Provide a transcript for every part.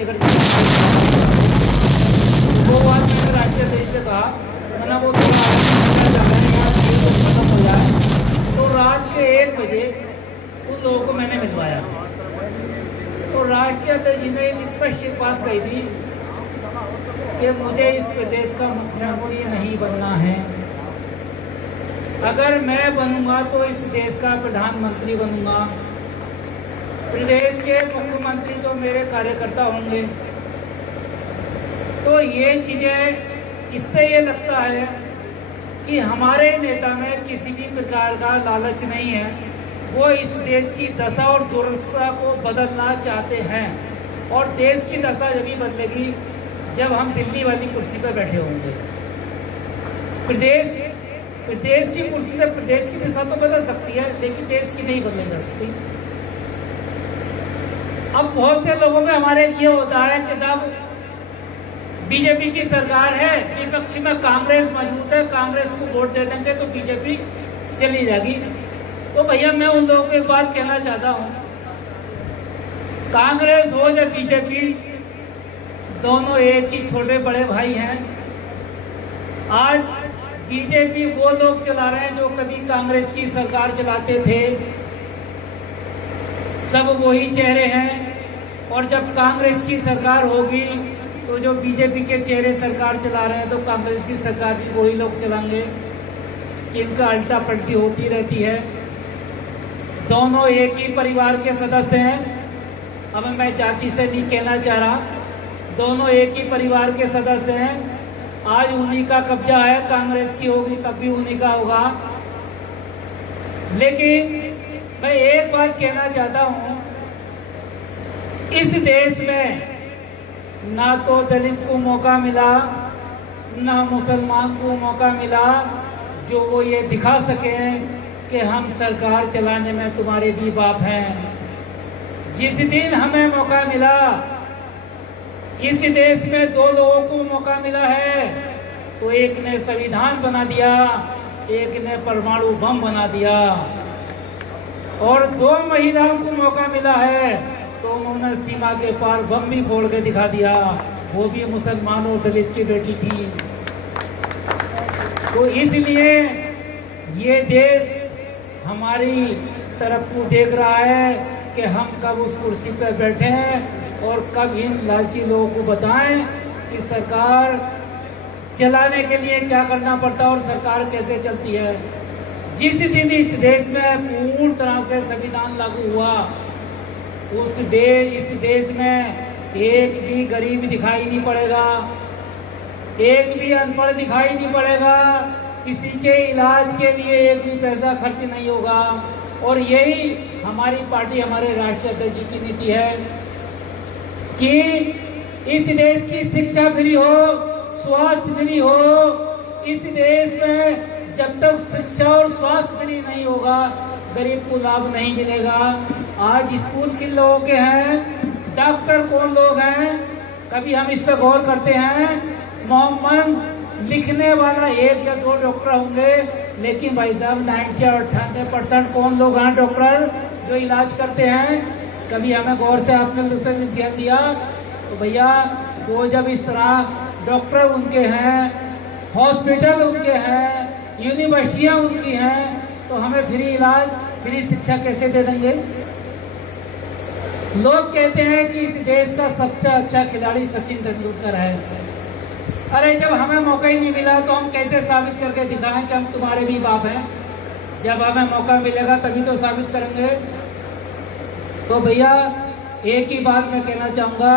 वो बात मैंने राज्य अध्यक्ष से कहा, मैंने वो थोड़ा जा रहे हैं यार, ये तो खत्म हो जाए। तो रात के 1 बजे उन लोगों को मैंने मिलवाया। तो राष्ट्रीय अध्यक्ष जी ने एक स्पष्ट बात कही थी कि मुझे इस प्रदेश का मुख्यमंत्री नहीं बनना है। अगर मैं बनूंगा तो इस देश का प्रधानमंत्री बनूंगा। प्रदेश के मुख्यमंत्री तो मेरे कार्यकर्ता होंगे। तो ये चीजें, इससे ये लगता है कि हमारे नेता में किसी भी प्रकार का लालच नहीं है। वो इस देश की दशा और दुर्दशा को बदलना चाहते हैं, और देश की दशा जब ही बदलेगी जब हम दिल्ली वाली कुर्सी पर बैठे होंगे। प्रदेश की कुर्सी से प्रदेश की दिशा तो बदल सकती है, लेकिन देश की नहीं बदल जा सकती। अब बहुत से लोगों में हमारे ये होता है कि साहब बीजेपी की सरकार है, विपक्ष में कांग्रेस मौजूद है, कांग्रेस को वोट दे देंगे तो बीजेपी चली जाएगी। तो भैया मैं उन लोगों को एक बात कहना चाहता हूं, कांग्रेस हो या बीजेपी, दोनों एक ही छोटे बड़े भाई हैं। आज बीजेपी वो लोग चला रहे हैं जो कभी कांग्रेस की सरकार चलाते थे, सब वही चेहरे हैं। और जब कांग्रेस की सरकार होगी तो जो बीजेपी के चेहरे सरकार चला रहे हैं तो कांग्रेस की सरकार भी वही लोग चलाएंगे, कि इनका उल्टा पलटी होती रहती है। दोनों एक ही परिवार के सदस्य हैं। अब मैं जाति से नहीं कहना चाह रहा, दोनों एक ही परिवार के सदस्य हैं। आज उन्हीं का कब्जा है, कांग्रेस की होगी तब भी उन्हीं का होगा। लेकिन मैं एक बात कहना चाहता हूं, इस देश में ना तो दलित को मौका मिला, ना मुसलमान को मौका मिला जो वो ये दिखा सके कि हम सरकार चलाने में तुम्हारे भी बाप हैं। जिस दिन हमें मौका मिला, इस देश में 2 लोगों को मौका मिला है, तो एक ने संविधान बना दिया, एक ने परमाणु बम बना दिया। और 2 महिलाओं को मौका मिला है तो उन्होंने सीमा के पार बम भी फोड़ के दिखा दिया, वो भी मुसलमान और दलित की बेटी थी। तो इसलिए ये देश हमारी तरफ को देख रहा है कि हम कब उस कुर्सी पर बैठे हैं और कब इन लालची लोगों को बताएं कि सरकार चलाने के लिए क्या करना पड़ता है और सरकार कैसे चलती है। जिस दिन इस देश में पूर्ण तरह से संविधान लागू हुआ, इस देश में एक भी गरीब दिखाई नहीं पड़ेगा, एक भी अनपढ़ दिखाई नहीं पड़ेगा, किसी के इलाज के लिए एक भी पैसा खर्च नहीं होगा। और यही हमारी पार्टी, हमारे राष्ट्रीय अध्यक्ष जी की नीति है कि इस देश की शिक्षा फ्री हो, स्वास्थ्य फ्री हो। इस देश में जब तक शिक्षा और स्वास्थ्य फ्री नहीं होगा, गरीब को लाभ नहीं मिलेगा। आज स्कूल किन लोगों के हैं, डॉक्टर कौन लोग हैं, कभी हम इस पर गौर करते हैं? मोहम्मद लिखने वाला 1 या 2 डॉक्टर होंगे, लेकिन भाई साहब 90 और 98% कौन लोग हैं डॉक्टर जो इलाज करते हैं? कभी हमें गौर से आपने उस पर ध्यान दिया? तो भैया वो जब इस तरह डॉक्टर उनके हैं, हॉस्पिटल उनके हैं, यूनिवर्सिटियां उनकी हैं, तो हमें फ्री इलाज, फ्री शिक्षा कैसे दे देंगे? लोग कहते हैं कि इस देश का सबसे अच्छा खिलाड़ी सचिन तेंदुलकर है। अरे जब हमें मौका ही नहीं मिला तो हम कैसे साबित करके दिखाएं कि हम तुम्हारे भी बाप हैं? जब हमें मौका मिलेगा तभी तो साबित करेंगे। तो भैया एक ही बात मैं कहना चाहूँगा,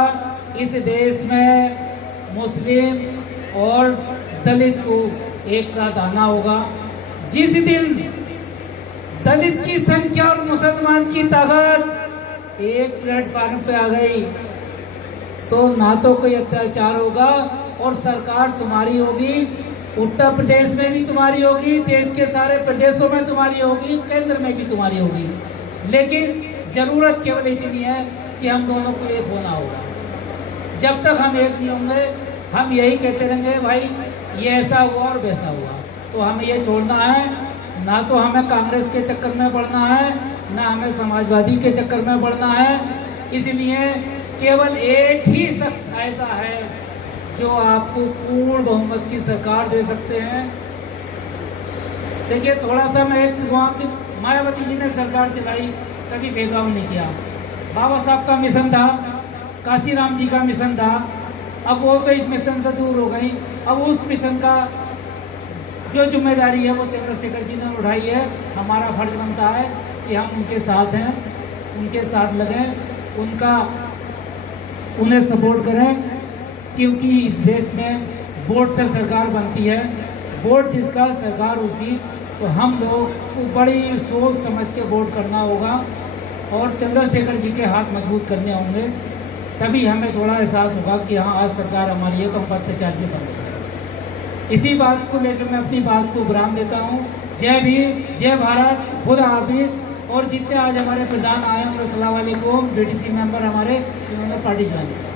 इस देश में मुस्लिम और दलित को एक साथ आना होगा। जिस दिन दलित की संख्या और मुसलमान की ताकत एक प्लेटफॉर्म पे आ गई तो ना तो कोई अत्याचार होगा और सरकार तुम्हारी होगी। उत्तर प्रदेश में भी तुम्हारी होगी, देश के सारे प्रदेशों में तुम्हारी होगी, केंद्र में भी तुम्हारी होगी। लेकिन जरूरत केवल इतनी है कि हम दोनों को एक होना होगा। जब तक हम एक नहीं होंगे, हम यही कहते रहेंगे भाई ये ऐसा हुआ और वैसा हुआ। तो हमें ये छोड़ना है, ना तो हमें कांग्रेस के चक्कर में पड़ना है, ना हमें समाजवादी के चक्कर में पड़ना है। इसलिए केवल एक ही ऐसा है जो आपको पूर्ण बहुमत की सरकार दे सकते हैं। देखिए, थोड़ा सा मैं एक वहाँ की मायावती जी ने सरकार चलाई, कभी भेदभाव नहीं किया। बाबा साहब का मिशन था, काशीराम जी का मिशन था, अब वो तो इस मिशन से दूर हो गई। अब उस मिशन का जो जिम्मेदारी है वो चंद्रशेखर जी ने उठाई है। हमारा फर्ज बनता है कि हम उनके साथ हैं, उनके साथ लगें, उन्हें सपोर्ट करें, क्योंकि इस देश में वोट से सरकार बनती है। वोट जिसका सरकार उसकी, तो हम लोग को बड़ी सोच समझ के वोट करना होगा और चंद्रशेखर जी के हाथ मजबूत करने होंगे, तभी हमें थोड़ा एहसास होगा कि हाँ आज सरकार हमारी है तो हम अत्याचार भी करेंगे। इसी बात को लेकर मैं अपनी बात को विराम देता हूँ। जय भीम, जय भारत, खुदा हाफिज। और जितने आज हमारे प्रधान आए उन्हें अस्सलाम वालेकुम। BDC मेंबर हमारे, उन्होंने पार्टी ज्वाइन की।